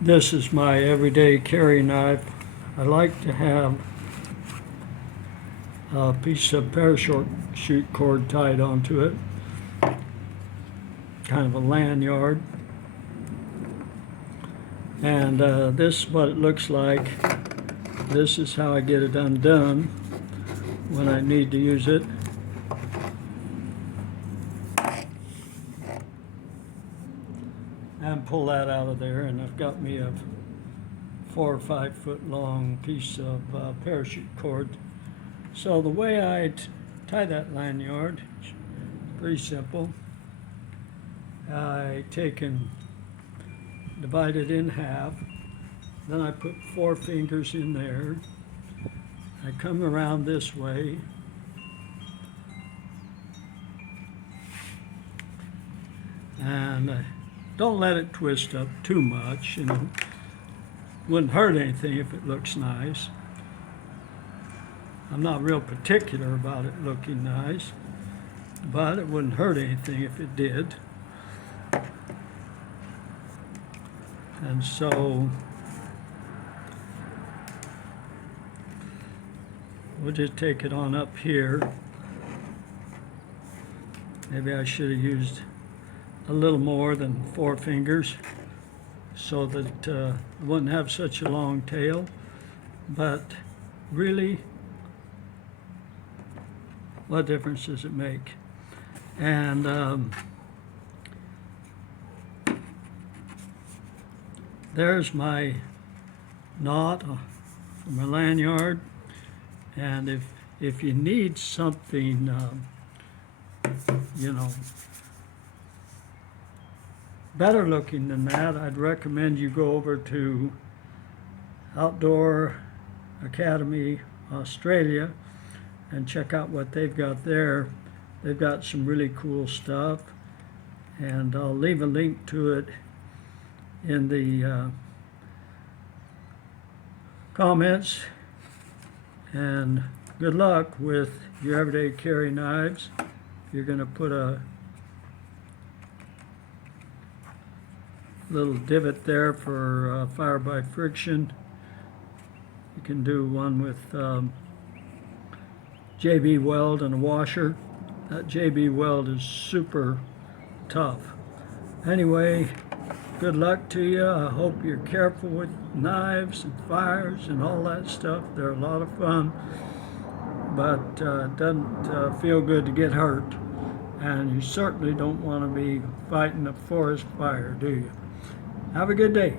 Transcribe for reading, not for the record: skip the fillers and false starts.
This is my everyday carry knife. I like to have a piece of parachute cord tied onto it, kind of a lanyard. And this is what it looks like. This is how I get it undone when I need to use it. And pull that out of there, and I've got me a 4 or 5 foot long piece of parachute cord. So the way I tie that lanyard is pretty simple. I take and divide it in half, then I put 4 fingers in there. I come around this way, and don't let it twist up too much, you know. Wouldn't hurt anything if it looks nice. I'm not real particular about it looking nice, but it wouldn't hurt anything if it did. And so we'll just take it on up here. Maybe I should have used a little more than 4 fingers so that it wouldn't have such a long tail, but really, what difference does it make? And there's my knot from my lanyard. And if you need something, you know, better looking than that, I'd recommend you go over to Outdoor Academy Australia and check out what they've got there. They've got some really cool stuff, and I'll leave a link to it in the comments. And good luck with your everyday carry knives. If you're going to put a little divot there for fire by friction, you can do one with JB weld and a washer. That JB weld is super tough. Anyway, good luck to you. I hope you're careful with knives and fires and all that stuff. They're a lot of fun, but it doesn't feel good to get hurt. And you certainly don't want to be fighting a forest fire, do you? Have a good day.